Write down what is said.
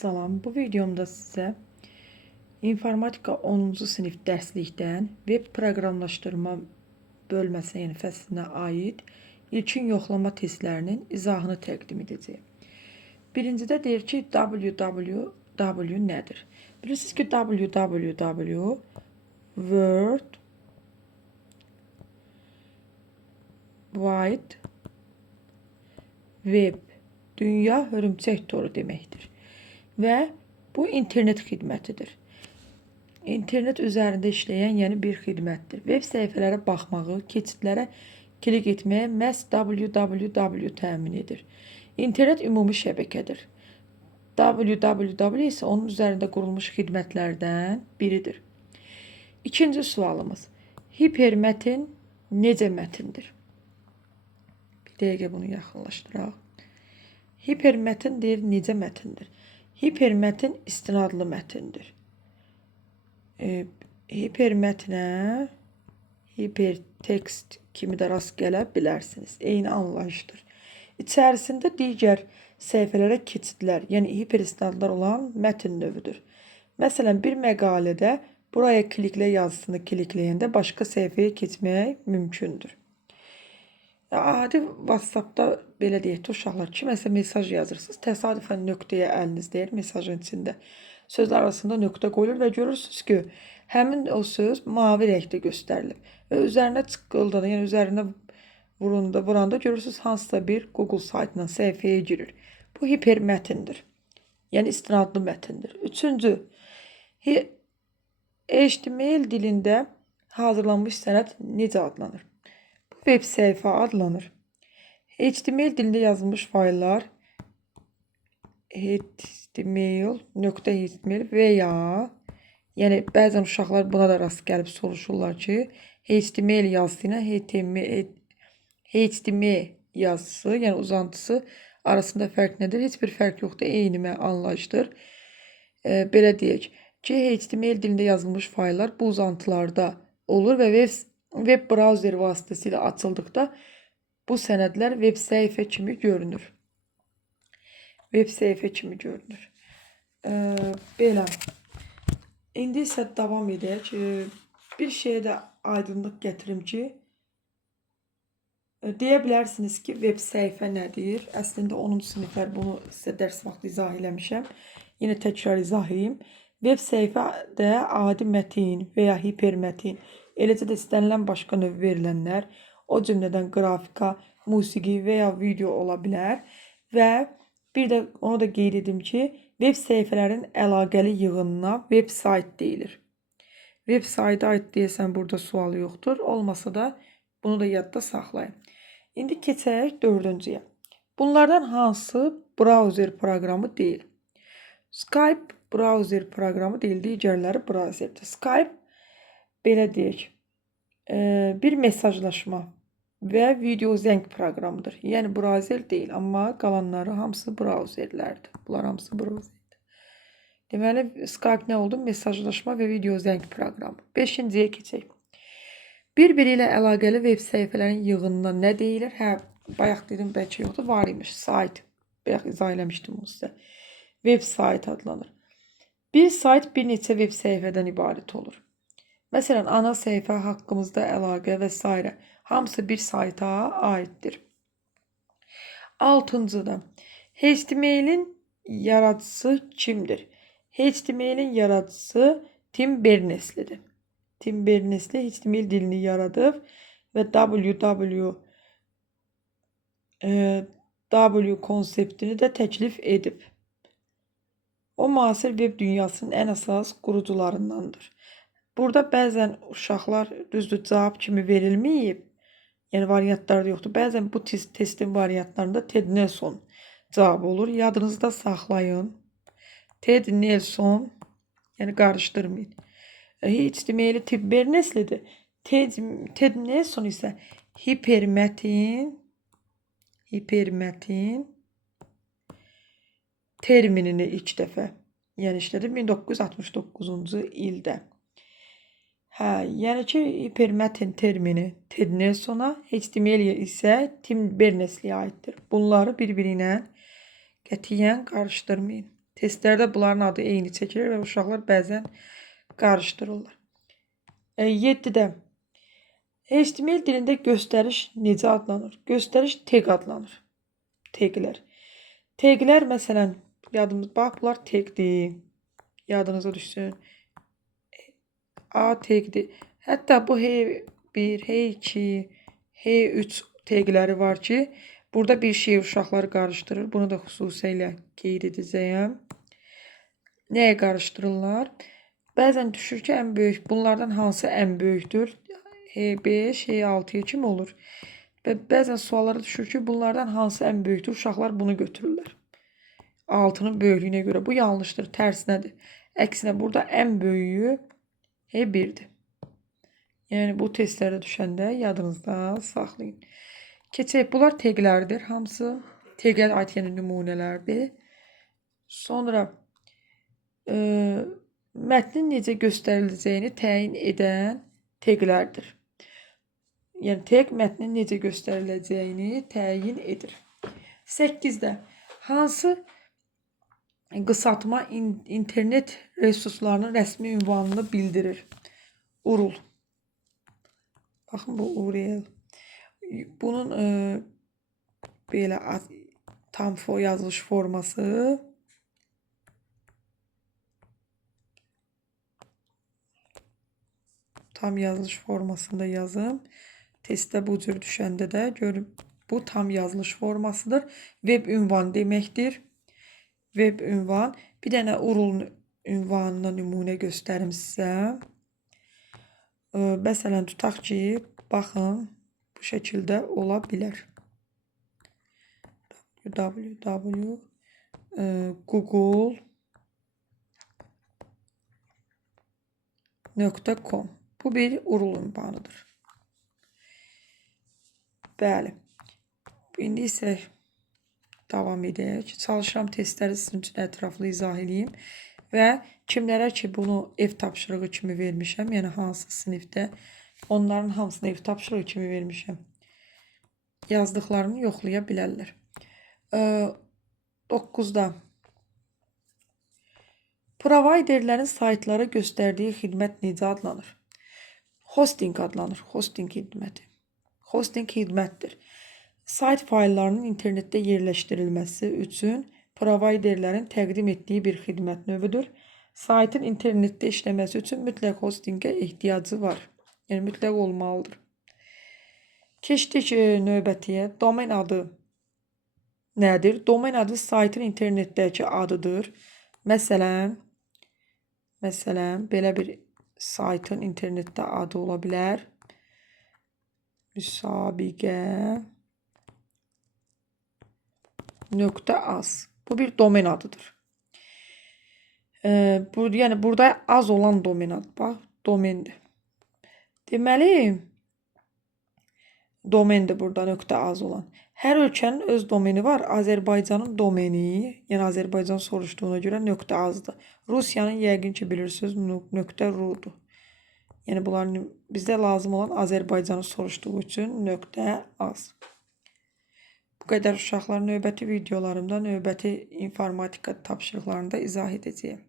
Salam, bu videomda sizə informatika 10-cu sinif dərslikdən web proqramlaşdırma bölməsinə, yəni fəsilinə aid ilkin yoxlama testlərinin izahını təqdim edəcəyim. Birincidə deyir ki, www nədir? Bilirsiniz ki, www World Wide Web, dünya hörümçək toru deməkdir. Və bu internet xidmətidir. İnternet üzərində işləyən yəni bir xidmətdir. Web səhifələrə baxmağı, keçidlərə klik etməyə məhz www təmin edir. İnternet ümumi şəbəkədir. www isə onun üzərində qurulmuş xidmətlərdən biridir. İkinci sualımız. Hipermətin necə mətindir? Bir dəqiqə bunu yaxınlaşdıraq. Hipermətin deyir necə mətindir? Hipermətin istinadlı mətindir. Hipermətnə hipertekst kimi də rast gələ bilərsiniz. Eyni anlayışdır. İçərisində digər səhifələrə keçidlər, yəni hiperistinadlar olan mətin növüdür. Məsələn, bir məqalədə buraya kliklə yazısını klikləyəndə başqa səhifəyə keçmək mümkündür. Adi WhatsApp'da belə deyək ki, uşaqlar kiməsə mesaj yazırsınız. Təsadüfən nöqtəyə əliniz deyir mesajın içində. Sözlər arasında nöqtə qoyulur və görürsünüz ki, həmin o söz mavi rəngdə göstərilib. Və üzərinə çıqqıldığında, yəni üzərinə vuranda görürsünüz hansısa bir Google saytından səhifəyə girir. Bu hipermətindir. Yəni istinadlı mətindir. Üçüncü, HTML dilində hazırlanmış sənəd necə adlanır? Web səhifə adlanır. HTML dilində yazılmış fayllar HTML və ya yəni bəzən uşaqlar buna da rast gəlib soruşurlar ki, HTML yazısı ilə HTML yazısı, yəni uzantısı arasında fərq nədir? Heç bir fərq yoxdur. Eyni anlayışdır. Belə deyək ki, HTML dilində yazılmış fayllar bu uzantılarda olur və web browser vasitəsilə açıldıqda bu sənədlər web səhifə kimi görünür. Web səhifə kimi görünür. Belə. İndi isə davam edək. Bir şeyə də aydınlıq gətirim ki, deyə bilərsiniz ki, web səhifə nədir? Əslində 10-cu siniflər bunu sizə dərs vaxtı izah eləmişəm. Yenə təkrar izah edeyim. Web səhifədə adi mətin və ya hipermətin, eləcə də istənilən başqa növ verilənlər, o cümlədən qrafika, musiqi və ya video ola bilər. Və bir də onu da qeyd edim ki, web səhifələrin əlaqəli yığınına web sayt deyilir. Web sayta aid deyəsən burada sual yoxdur. Olmasa da bunu da yadda saxlayın. İndi keçək dördüncüyə. Bunlardan hansı browser proqramı deyil? Skype browser proqramı deyil, digərləri browserdir. Skype belə deyək, bir mesajlaşma və video zəng proqramıdır. Yəni browser deyil, amma qalanları hamısı browserlərdir. Bunlar hamısı browserdir. Deməli, Skype nə oldu? Mesajlaşma və video zəng proqramı. 5-ciyə keçək. Bir-biri ilə əlaqəli web səhifələrin yığınına nə deyilir? Hə, bayaq dedim, bəlkə yoxdur, var imiş. Sayt. Bayaq izah eləmişdim bunu sizə. Web sayt adlanır. Bir sayt bir neçə web səhifədən ibarət olur. Məsələn, ana səhifə haqqımızda əlaqə və s. hamısı bir sayta aiddir. 6-cıda HTML-in yaradıcısı kimdir? HTML-in yaradıcısı Tim Berners-Lidir. Tim Berners-Li HTML dilini yaradıb və W konseptini də təklif edib. O müasir web dünyasının ən əsas qurucularındandır. Burada bəzən uşaqlar düzdür cavab kimi verilməyib, yəni variantlar yoxdur. Bəzən bu testin variantlarında Ted Nelson cavab olur. Yadınızda saxlayın. Ted Nelson, yəni qarışdırmayın. HTML-i Tim Berners-Lidir. Ted Nelson isə hipermətin terminini ilk dəfə yəni işlədib 1969-cu ildə. Hə, yəni ki, hipermətin termini Ted Nelsona, HTML isə Tim Berners-Liyə aiddir. Bunları bir-biri ilə qətiyyən qarışdırmayın. Testlərdə bunların adı eyni çəkilir və uşaqlar bəzən qarışdırırlar. 7-də HTML dilində göstəriş necə adlanır? Göstəriş tag adlanır. Taglər. Taglər məsələn, bax bunlar tagdir. Yadınıza düşsün. A tagdir. Hətta bu H1, H2, H3 tagləri var ki, burada bir şey uşaqlar qarışdırır. Bunu da xüsusilə qeyd edəcəyəm. Nəyə qarışdırırlar? Bəzən düşür ki, ən böyük. Bunlardan hansı ən böyükdür? H5, H6-ya kimi olur. Və bəzən suallara düşür ki, bunlardan hansı ən böyükdür? Uşaqlar bunu götürürlər. 6-nın böyüklüyünə görə. Bu yanlışdır, tərsinədir. Əksinə, burada ən böyüyü H1-dir. Yəni, bu testlərə düşəndə yadınızda saxlayın. Keçək, bunlar taglərdir. Hamısı tagə aid nümunələrdir. Sonra mətnin necə göstəriləcəyini təyin edən taglərdir. Yəni, tag mətnin necə göstəriləcəyini təyin edir. 8-də hansı qısaltma internet resurslarının rəsmi ünvanını bildirir? URL. Baxın, bu URL. Bunun belə tam yazılış forması. Tam yazılış formasında yazım. Testdə bu cür düşəndə də görün, bu tam yazılış formasıdır. Web ünvan deməkdir. Web ünvan. Bir dənə URL ünvanına nümunə göstərim sizə. Məsələn, tutaq ki, baxın, bu şəkildə ola bilər. www.google.com. Bu bir URL ünvanıdır. Bəli. İndi isə davam edək. Çalışıram testləri sizin üçün ətraflı izah edeyim. Və kimlərə ki, bunu ev tapşırığı kimi vermişəm, yəni hansı sinifdə, onların hamısını ev tapşırığı kimi vermişəm. Yazdıqlarını yoxlaya bilərlər. 9-da providerlərin saytlara göstərdiyi xidmət necə adlanır? Hosting adlanır. Hosting xidməti. Hosting xidmətdir. Sayt fayllarının internetdə yerləşdirilməsi üçün providerlərin təqdim etdiyi bir xidmət növüdür. Saytın internetdə işləməsi üçün mütləq hostingə ehtiyacı var. Yəni, mütləq olmalıdır. Keçdik növbətiyə. Domen adı nədir? Domen adı saytın internetdəki adıdır. Məsələn, belə bir saytın internetdə adı ola bilər. Müsabiqə.az. Bu bir domen adıdır. Yəni, burada az olan domen adı. Bax, domendir. Deməli, domendir burada .az olan. Hər ölkənin öz domeni var. Azərbaycanın domeni, yəni Azərbaycan soruşduğuna görə .azdır. Rusiyanın yəqin ki, bilirsiniz, .ru'dur. Yəni, bunların bizdə lazım olan Azərbaycanı soruşduğu üçün .az. Bu qədər uşaqlar, növbəti videolarımda, növbəti informatika tapşırıqlarında izah edəcəyəm.